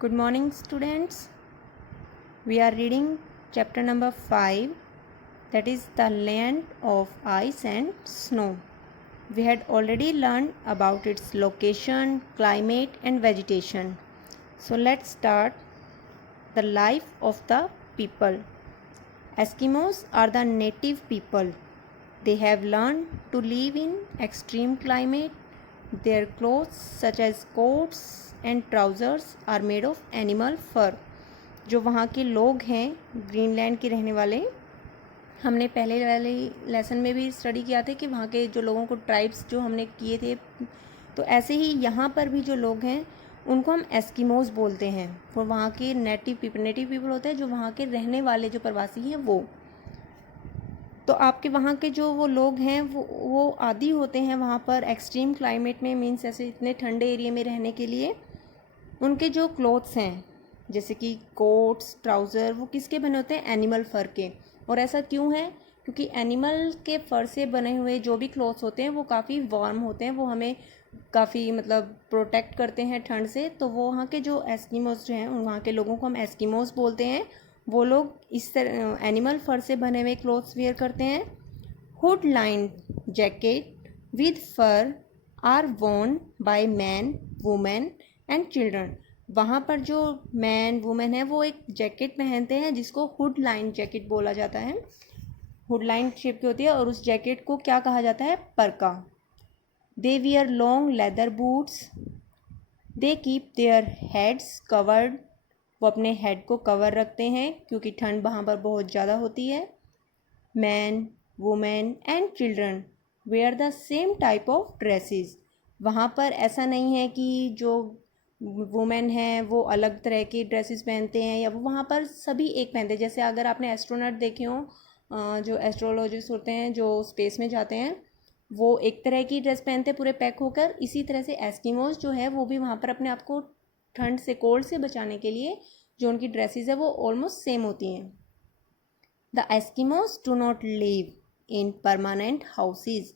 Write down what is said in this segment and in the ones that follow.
Good morning, students. We are reading chapter number 5, that is the land of ice and snow. We had already learned about its location, climate, and vegetation. So let's start the life of the people. Eskimos are the native people. They have learned to live in extreme climate. Their clothes, such as coats and trousers, are made of animal fur. जो वहाँ के लोग हैं Greenland के रहने वाले, हमने पहले वाले लेसन में भी स्टडी किया था कि वहाँ के जो लोगों को ट्राइब्स जो हमने किए थे, तो ऐसे ही यहाँ पर भी जो लोग हैं उनको हम एस्किमोज बोलते हैं। और वहाँ के नेटिव पीपल होते हैं जो वहाँ के रहने वाले जो प्रवासी हैं वो। तो आपके वहाँ के जो वो लोग हैं वो आदी होते हैं वहाँ पर एक्सट्रीम क्लाइमेट में, मीन्स ऐसे इतने ठंडे एरिया में रहने के लिए। उनके जो क्लोथ्स हैं जैसे कि कोट्स, ट्राउज़र, वो किसके बने होते हैं? एनिमल फर के। और ऐसा क्यों है? क्योंकि एनिमल के फर से बने हुए जो भी क्लोथ्स होते हैं वो काफ़ी वार्म होते हैं, वो हमें काफ़ी प्रोटेक्ट करते हैं ठंड से। तो वो वहाँ के जो एस्किमोज जो हैं, वहाँ के लोगों को हम एस्किमोज बोलते हैं। वो लोग इस तरह एनिमल फर से बने हुए क्लोथ्स वेयर करते हैं। Hood lined jacket with fur are worn by man, women and children. वहाँ पर जो मैन वुमेन है वो एक जैकेट पहनते हैं जिसको हुड लाइन जैकेट बोला जाता है। हुड लाइन शेप की होती है और उस जैकेट को क्या कहा जाता है? Parka. They wear long leather boots. They keep their heads covered. वो अपने हेड को कवर रखते हैं क्योंकि ठंड वहाँ पर बहुत ज़्यादा होती है। Man, women and children wear the same type of dresses. वहाँ पर ऐसा नहीं है कि जो वुमेन हैं वो अलग तरह की ड्रेसेस पहनते हैं, या वो वहाँ पर सभी एक पहनते हैं। जैसे अगर आपने एस्ट्रोनॉट देखे हों, जो एस्ट्रोलॉजिस्ट होते हैं जो स्पेस में जाते हैं, वो एक तरह की ड्रेस पहनते हैं पूरे पैक होकर। इसी तरह से एस्किमोज जो है वो भी वहाँ पर अपने आप को ठंड से, कोल्ड से बचाने के लिए जो उनकी ड्रेसेस है वो ऑलमोस्ट सेम होती हैं। The Eskimos do not live in permanent houses.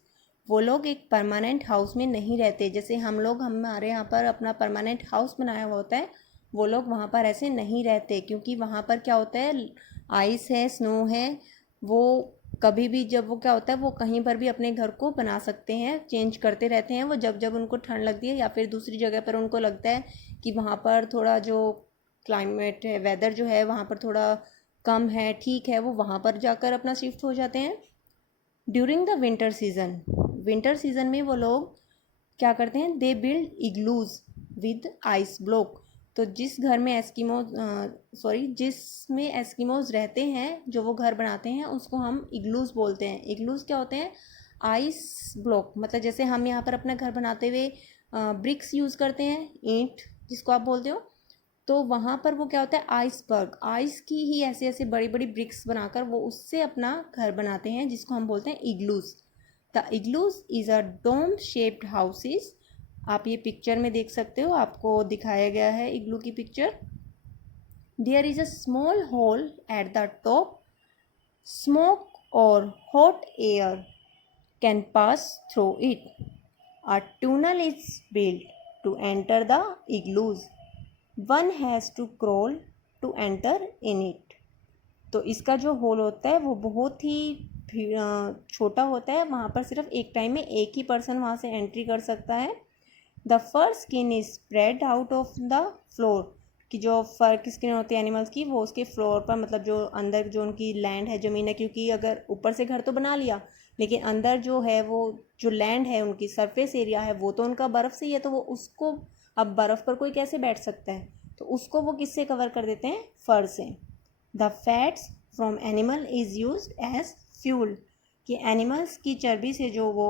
वो लोग एक परमानेंट हाउस में नहीं रहते। जैसे हम लोग हमारे यहाँ पर अपना परमानेंट हाउस बनाया हुआ होता है, वो लोग वहाँ पर ऐसे नहीं रहते। क्योंकि वहाँ पर क्या होता है, आइस है, स्नो है, वो कभी भी जब वो क्या होता है वो कहीं पर भी अपने घर को बना सकते हैं, चेंज करते रहते हैं। वो जब जब उनको ठंड लगती है या फिर दूसरी जगह पर उनको लगता है कि वहाँ पर थोड़ा जो क्लाइमेट है, वेदर जो है वहाँ पर थोड़ा कम है, ठीक है, वो वहाँ पर जाकर अपना शिफ्ट हो जाते हैं। ड्यूरिंग द विंटर सीजन में वो लोग क्या करते हैं? They build igloos with ice block. तो जिस घर में जिसमें एस्किमोज रहते हैं, जो वो घर बनाते हैं, उसको हम इग्लूज बोलते हैं। इग्लूज क्या होते हैं? Ice block. मतलब जैसे हम यहाँ पर अपना घर बनाते हुए ब्रिक्स यूज़ करते हैं, ईंट जिसको आप बोलते हो, तो वहाँ पर वो क्या होता है? आइसबर्ग, आइस की ही ऐसे ऐसे बड़ी बड़ी ब्रिक्स बनाकर वो उससे अपना घर बनाते हैं, जिसको हम बोलते हैं igloos. The igloos is a dome shaped houses. आप ये पिक्चर में देख सकते हो, आपको दिखाया गया है इग्लू की picture. There is a small hole at the top. Smoke और hot air can pass through it. A tunnel is built to enter the igloos. One has to crawl to enter in it. तो इसका जो whole होता है वो बहुत ही छोटा होता है। वहाँ पर सिर्फ एक टाइम में एक ही पर्सन वहाँ से एंट्री कर सकता है। The fur skin is spread out of the floor. कि जो फर की स्किन होती है एनिमल्स की, वो उसके फ्लोर पर, मतलब जो अंदर जो उनकी लैंड है, ज़मीन है, क्योंकि अगर ऊपर से घर तो बना लिया लेकिन अंदर जो है वो जो लैंड है, उनकी सरफेस एरिया है, वो तो उनका बर्फ़ से ही है। तो वो उसको, अब बर्फ़ पर कोई कैसे बैठ सकता है? तो उसको वो किससे कवर कर देते हैं? फर से। The fats from animal is use as fuel. कि एनिमल्स की चर्बी से जो वो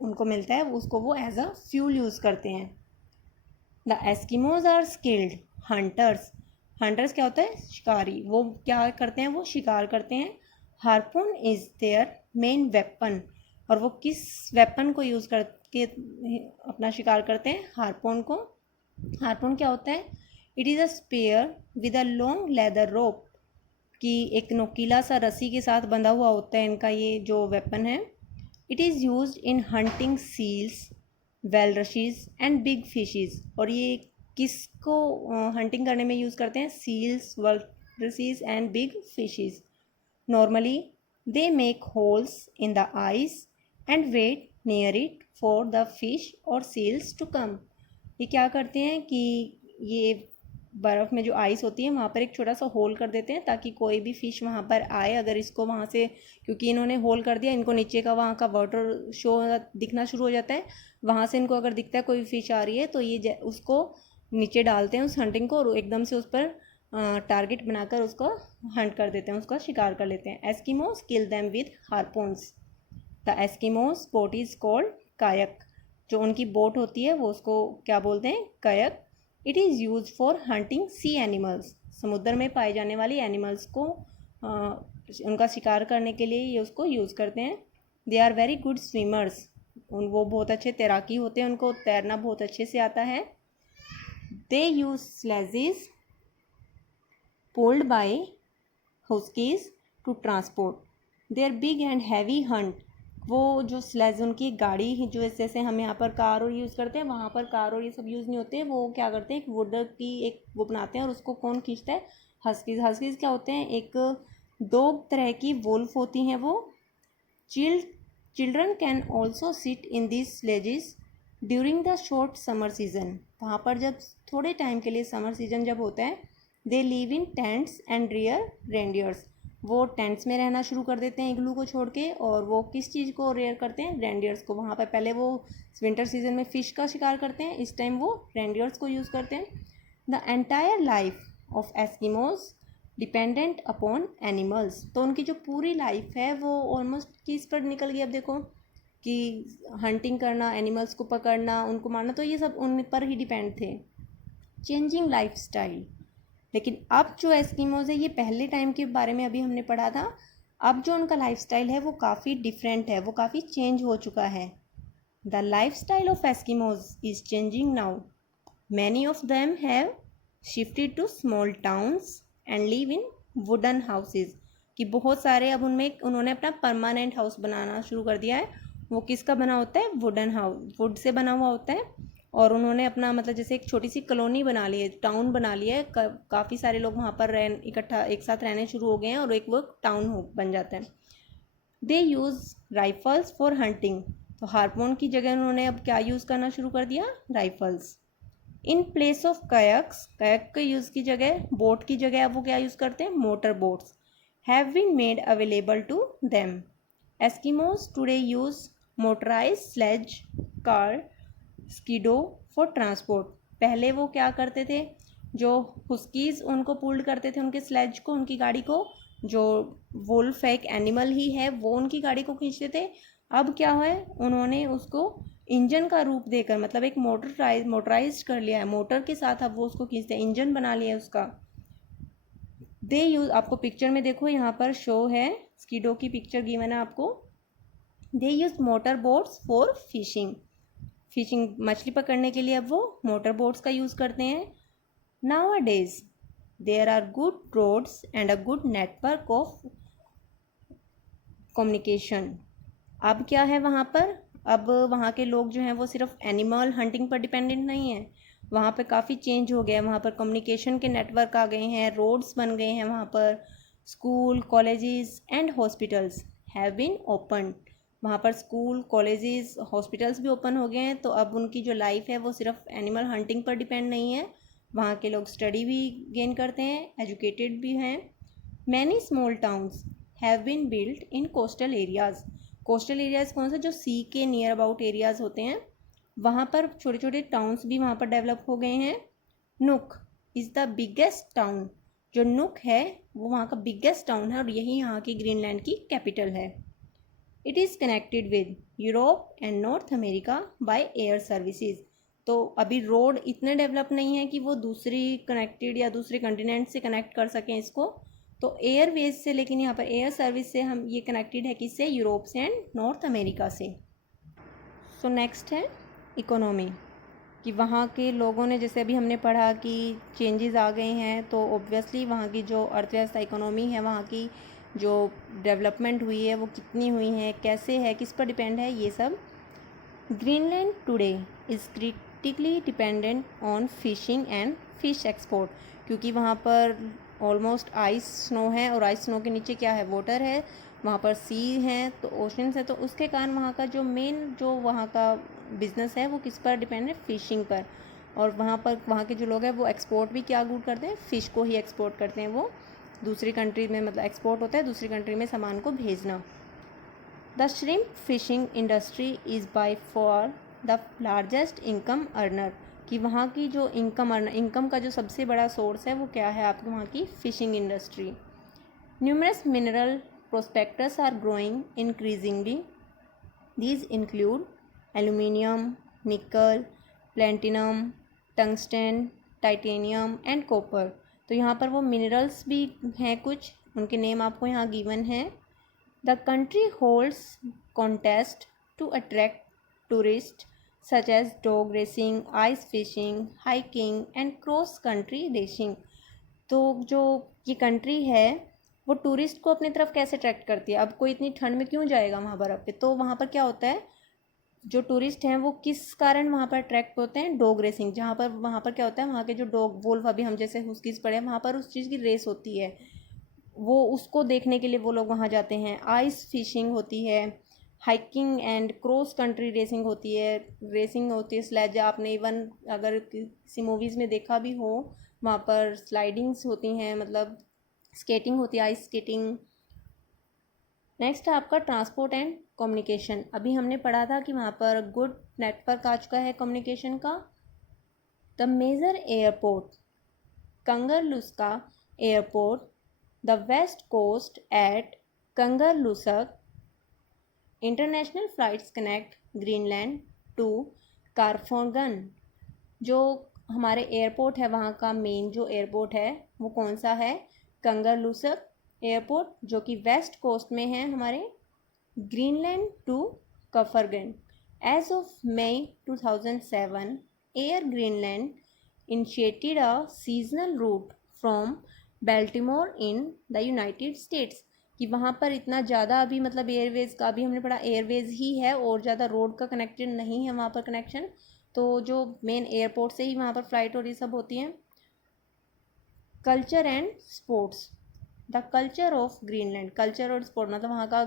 उनको मिलता है उसको वो एज अ फ्यूल यूज़ करते हैं। The Eskimos are skilled hunters. Hunters क्या होता है? शिकारी। वो क्या करते हैं? वो शिकार करते हैं। Harpoon is their main weapon. और वो किस वेपन को यूज़ करके अपना शिकार करते हैं? हार्पून को। हार्पून क्या होता है? It is a spear with a long leather rope. कि एक नोकीला सा रस्सी के साथ बंधा हुआ होता है इनका ये जो वेपन है। It is use in hunting seals, walruses and big fishes. और ये किसको हंटिंग करने में यूज़ करते हैं? Seals, walruses and big fishes. Normally they make holes in the ice and wait near it for the fish और seals to come. ये क्या करते हैं कि ये बर्फ़ में जो आइस होती है वहाँ पर एक छोटा सा होल कर देते हैं ताकि कोई भी फ़िश वहाँ पर आए. अगर इसको वहाँ से, क्योंकि इन्होंने होल कर दिया, इनको नीचे का वहाँ का वाटर शो दिखना शुरू हो जाता है. वहाँ से इनको अगर दिखता है कोई फ़िश आ रही है तो ये उसको नीचे डालते हैं उस हंटिंग को, और एकदम से उस पर टारगेट बनाकर उसको हंट कर देते हैं, उसका शिकार कर लेते हैं. Eskimos kill them with harpoons. The Eskimos boat is called kayak. जो उनकी बोट होती है वो उसको क्या बोलते हैं? Kayak. It is use for hunting sea animals. समुद्र में पाए जाने वाली एनिमल्स को उनका शिकार करने के लिए ये उसको यूज़ करते हैं. They are very good swimmers. वो बहुत अच्छे तैराकी होते हैं, उनको तैरना बहुत अच्छे से आता है. They use sledges pulled by huskies to transport their big and heavy hunt. वो जो स्लेज उनकी गाड़ी जो जैसे हम यहाँ पर कार और यूज़ करते हैं, वहाँ पर कार और ये सब यूज़ नहीं होते. वो क्या करते हैं, एक वुड की एक वो बनाते हैं और उसको कौन खींचता है? हस्कीज. हस्कीज क्या होते हैं? एक दो तरह की वुल्फ होती हैं वो. Children can also sit in this sledges during the short summer season. वहाँ पर जब थोड़े टाइम के लिए समर सीजन जब होता है, they live in tents and rear reindeers. वो टेंट्स में रहना शुरू कर देते हैं इग्लू को छोड़ के. और वो किस चीज़ को रेयर करते हैं? रेंडियर्स को. वहाँ पर पहले वो विंटर सीजन में फ़िश का शिकार करते हैं, इस टाइम वो रेंडियर्स को यूज़ करते हैं. The entire life of Eskimos dependent upon animals. तो उनकी जो पूरी लाइफ है वो ऑलमोस्ट किस पर निकल गई? अब देखो कि हंटिंग करना, एनिमल्स को पकड़ना, उनको मारना, तो ये सब उन पर ही डिपेंड थे. Changing life style. लेकिन अब जो एस्किमोज है, ये पहले टाइम के बारे में अभी हमने पढ़ा था. अब जो उनका लाइफस्टाइल है वो काफ़ी डिफरेंट है, वो काफ़ी चेंज हो चुका है. The lifestyle of Eskimos is changing now. Many of them have shifted to small towns and live in wooden houses. कि बहुत सारे अब उनमें उन्होंने अपना परमानेंट हाउस बनाना शुरू कर दिया है. वो किसका बना होता है? Wooden house. वुड से बना हुआ होता है. और उन्होंने अपना मतलब जैसे एक छोटी सी कॉलोनी बना ली है, टाउन बना लिया है. काफ़ी सारे लोग वहाँ पर इकट्ठा एक साथ रहने शुरू हो गए हैं और एक वो टाउन बन जाता है. दे यूज़ राइफल्स फॉर हंटिंग. तो हार्पून की जगह उन्होंने अब क्या यूज़ करना शुरू कर दिया? राइफल्स. इन प्लेस ऑफ कयक्स, कयक के यूज़ की जगह, बोट की जगह अब वो क्या यूज़ करते हैं? Motor boats have been made available to them. Eskimos today use motorise sled, car, skidoo for transport. पहले वो क्या करते थे? जो हुस्कीज़ उनको पुल्ड करते थे, उनके स्लेज को, उनकी गाड़ी को. जो वुल्फ एक एनिमल ही है, वो उनकी गाड़ी को खींचते थे. अब क्या है, उन्होंने उसको इंजन का रूप देकर, मतलब एक मोटराइज कर लिया है. मोटर के साथ अब वो उसको खींचते हैं, इंजन बना लिया है उसका. दे यूज, आपको पिक्चर में देखो यहाँ पर शो है, स्कीडो की पिक्चर गिवन है आपको. They use motor boats for fishing. मछली पकड़ने के लिए अब वो मोटर बोट्स का यूज़ करते हैं. Nowadays there are good roads and a good network of communication. अब क्या है वहाँ पर? अब वहाँ के लोग जो हैं वो सिर्फ एनिमल हंटिंग पर डिपेंडेंट नहीं है. वहाँ पर काफ़ी चेंज हो गया है. वहाँ पर कम्युनिकेशन के नेटवर्क आ गए हैं, रोड्स बन गए हैं वहाँ पर. School, colleges and hospitals have been open. वहाँ पर स्कूल, कॉलेजेस, हॉस्पिटल्स भी ओपन हो गए हैं. तो अब उनकी जो लाइफ है वो सिर्फ एनिमल हंटिंग पर डिपेंड नहीं है. वहाँ के लोग स्टडी भी गेन करते हैं, एजुकेटेड भी हैं. Many small towns have been built in coastal areas. Coastal areas कौन सा? जो सी के नियर अबाउट एरियाज़ होते हैं, वहाँ पर छोटे छोटे टाउन्स भी वहाँ पर डेवलप हो गए हैं. नुक इज़ द बिगेस्ट टाउन. जो नुक है वो वहाँ का बिगेस्ट टाउन है और यही यहाँ की ग्रीनलैंड की कैपिटल है. It is connected with Europe and north America by air services. तो अभी रोड इतने डेवलप नहीं है कि वो दूसरी कनेक्टेड या दूसरे कंटिनेंट से कनेक्ट कर सकें इसको. तो एयरवेज से, लेकिन यहाँ पर एयर सर्विस से हम ये कनेक्टेड है किससे? यूरोप से एंड नॉर्थ अमेरिका से. सो नेक्स्ट है इकोनॉमी. कि वहाँ के लोगों ने, जैसे अभी हमने पढ़ा कि चेंजेस आ गए हैं, तो ऑब्वियसली वहाँ की जो अर्थव्यवस्था, इकोनॉमी है, वहाँ की जो डेवलपमेंट हुई है वो कितनी हुई है, कैसे है, किस पर डिपेंड है, ये सब. Greenland today is practically dependent on fishing and fish export, क्योंकि वहाँ पर ऑलमोस्ट आइस स्नो है और आइस स्नो के नीचे क्या है, वाटर है, वहाँ पर सी हैं तो ओशंस है, तो उसके कारण वहाँ का जो मेन जो वहाँ का बिजनेस है वो किस पर डिपेंड है, फिशिंग पर। और वहाँ पर वहाँ के जो लोग हैं वो एक्सपोर्ट भी क्या गुड करते हैं, फ़िश को ही एक्सपोर्ट करते हैं, वो दूसरी कंट्री में, मतलब एक्सपोर्ट होता है दूसरी कंट्री में सामान को भेजना। The shrimp fishing industry is by for the largest income earner, कि वहाँ की जो इनकम का जो सबसे बड़ा सोर्स है वो क्या है, आपके वहाँ की fishing industry. Numerous mineral prospects are growing increasingly, these include aluminium, nickel, platinum, tungsten, titanium and copper. तो यहाँ पर वो मिनरल्स भी हैं, कुछ उनके नेम आपको यहाँ गिवन है। The country holds contest to attract tourist such as dog racing, ice fishing, hiking and cross country racing. तो जो ये कंट्री है वो टूरिस्ट को अपनी तरफ कैसे अट्रैक्ट करती है, अब कोई इतनी ठंड में क्यों जाएगा वहाँ बर्फ़ पे, तो वहाँ पर क्या होता है, जो टूरिस्ट हैं वो किस कारण वहाँ पर अट्रैक्ट होते हैं, डॉग रेसिंग, जहाँ पर वहाँ पर क्या होता है, वहाँ के जो डॉग वोल्फ, अभी हम जैसे हुस्कीज़ पढ़े हैं, वहाँ पर उस चीज़ की रेस होती है, वो उसको देखने के लिए वो लोग वहाँ जाते हैं। आइस फिशिंग होती है, hiking and cross country racing होती है स्लेज, आपने इवन अगर किसी मूवीज़ में देखा भी हो, वहाँ पर स्लाइडिंग्स होती हैं, मतलब स्केटिंग होती है, आइस स्केटिंग। नेक्स्ट है आपका ट्रांसपोर्ट एंड कम्युनिकेशन। अभी हमने पढ़ा था कि वहाँ पर गुड नेटवर्क आ चुका है कम्युनिकेशन का। The major airport Kangerlussuaq airport, the west coast at Kangerlussuaq, international flights connect Greenland to कारफोगन। जो हमारे एयरपोर्ट है वहाँ का मेन जो एयरपोर्ट है वो कौन सा है, कंगरलुसक एयरपोर्ट, जो कि वेस्ट कोस्ट में है हमारे Greenland to Copenhagen. As of May 2007 air Greenland initiated a seasonal route from Baltimore in the United States, कि वहाँ पर इतना ज़्यादा अभी मतलब एयरवेज़ का, अभी हमने पढ़ा एयरवेज़ ही है और ज़्यादा रोड का कनेक्टेड नहीं है वहाँ पर कनेक्शन, तो जो मेन एयरपोर्ट से ही वहाँ पर फ़्लाइट और ये सब होती हैं। Culture and sports, the culture of Greenland, culture और स्पोर्ट मतलब वहाँ का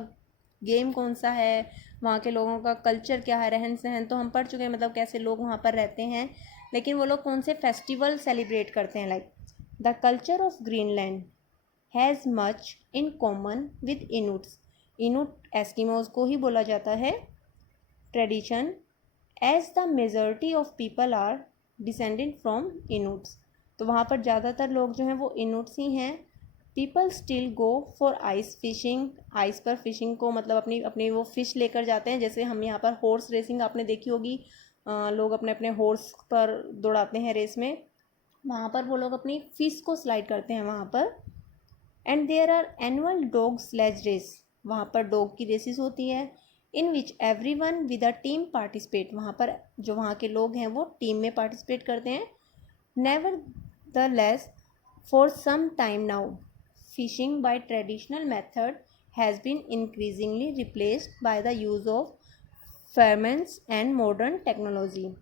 गेम कौन सा है, वहाँ के लोगों का कल्चर क्या है, रहन सहन तो हम पढ़ चुके हैं, मतलब कैसे लोग वहाँ पर रहते हैं, लेकिन वो लोग कौन से फेस्टिवल सेलिब्रेट करते हैं। Like the culture of Greenland has much in common with Inuits, Inuit Eskimos को ही बोला जाता है। Tradition as the majority of people are descended from Inuits, तो वहाँ पर ज़्यादातर लोग जो हैं वो इनुट्स ही हैं। People still go for ice fishing, ice पर फिशिंग को मतलब अपनी अपनी वो फिश लेकर जाते हैं, जैसे हम यहाँ पर हॉर्स रेसिंग आपने देखी होगी, लोग अपने अपने हॉर्स पर दौड़ाते हैं रेस में, वहाँ पर वो लोग अपनी फिश को स्लाइड करते हैं वहाँ पर। And there are annual dog sled race, वहाँ पर डॉग की रेसेस होती है। In which every one with a team participate, वहाँ पर जो वहाँ के लोग हैं वो टीम में पार्टिसिपेट करते हैं। Nevertheless for some time now fishing by traditional method has been increasingly replaced by the use of ferments and modern technology.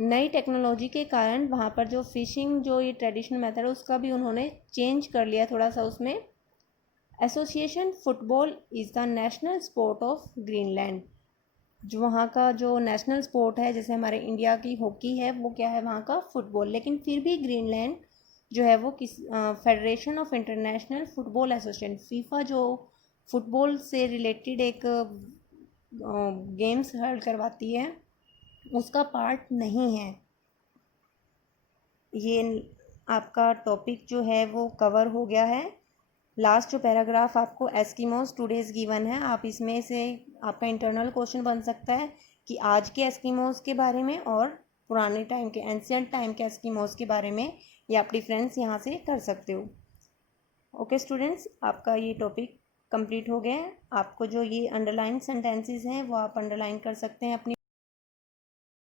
नई टेक्नोलॉजी के कारण वहाँ पर जो फिशिंग जो ये ट्रेडिशनल मेथड है उसका भी उन्होंने चेंज कर लिया थोड़ा सा उसमें। Association football is the national sport of Greenland, जो वहाँ का जो नेशनल स्पोर्ट है, जैसे हमारे इंडिया की हॉकी है वो क्या है वहाँ का फुटबॉल, लेकिन फिर भी ग्रीनलैंड जो है वो किस federation of international football association, FIFA जो फुटबॉल से रिलेटेड एक गेम्स हल्ड करवाती है उसका पार्ट नहीं है। ये आपका टॉपिक जो है वो कवर हो गया है। लास्ट जो पैराग्राफ आपको एस्किमोस टुडेज गिवन है, आप इसमें से आपका इंटरनल क्वेश्चन बन सकता है कि आज के एस्किमोस के बारे में और पुराने टाइम के एंशिएंट टाइम के एस्किमोस के बारे में, या आप डिफरेंस यहाँ से कर सकते हो। ओके स्टूडेंट्स, आपका ये टॉपिक कंप्लीट हो गया है। आपको जो ये अंडरलाइन सेंटेंसेस हैं वो आप अंडरलाइन कर सकते हैं अपनी